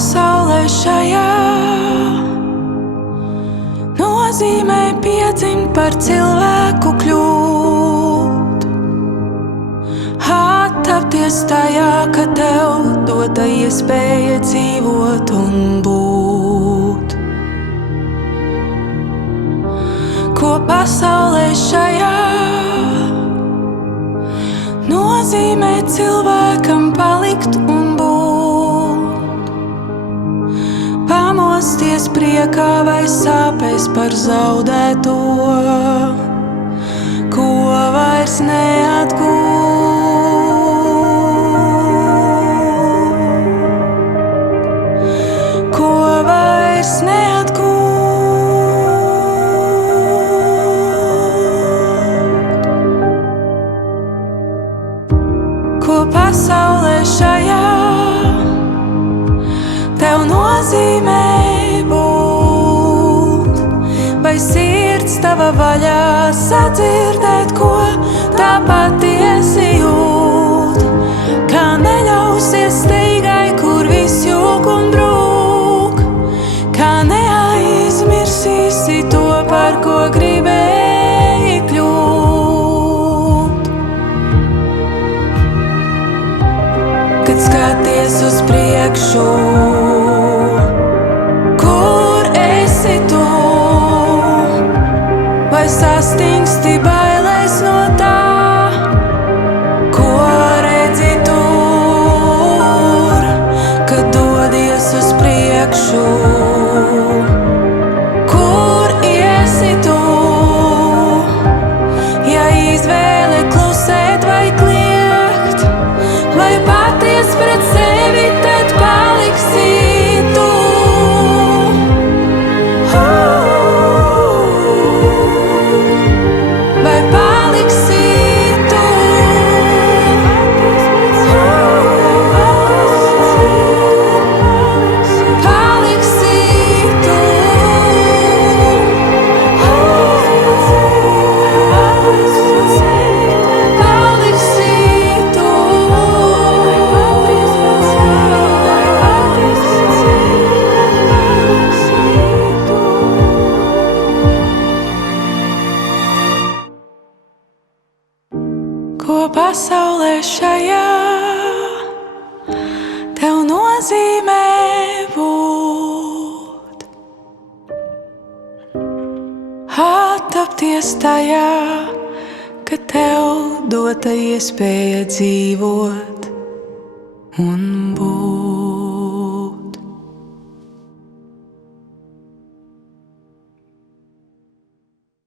pasaulē šajā nozīmē piedzimt, par cilvēku kļūt, attapties tajā, ka tev dota iespēja dzīvot un būt. Ko pasaulē šajā nozīmē cilvēkam palikt un būt, pamosties priekā vai sāpēs par zaudēto, ko vairs neatgūt. Ko vairs neatgūt. Ko pasaulē šajā tev nozīmē būt, vai sirds tava vaļā sadzirdēt, ko tā patiesi jūt, kā neļausies steigai, kur viss jūg un brūk, kā neaizmirsīsi to, par ko gribēji kļūt. Kad skaties uz priekšu, kur esi tu, vai sastingsti bailēs no tā, ko redzi tur, kad dodies uz priekšu. Kur iesi tu, ja izvēle klusēt vai kliegt, vai paties pret sevi, tad paliksi tu. Vai paliksi tu. Paliksi tu. Paliksi tu. Ko pasaulē šajā tev nozīmē būt, attapties tajā, ka tev dota iespēja dzīvot un būt.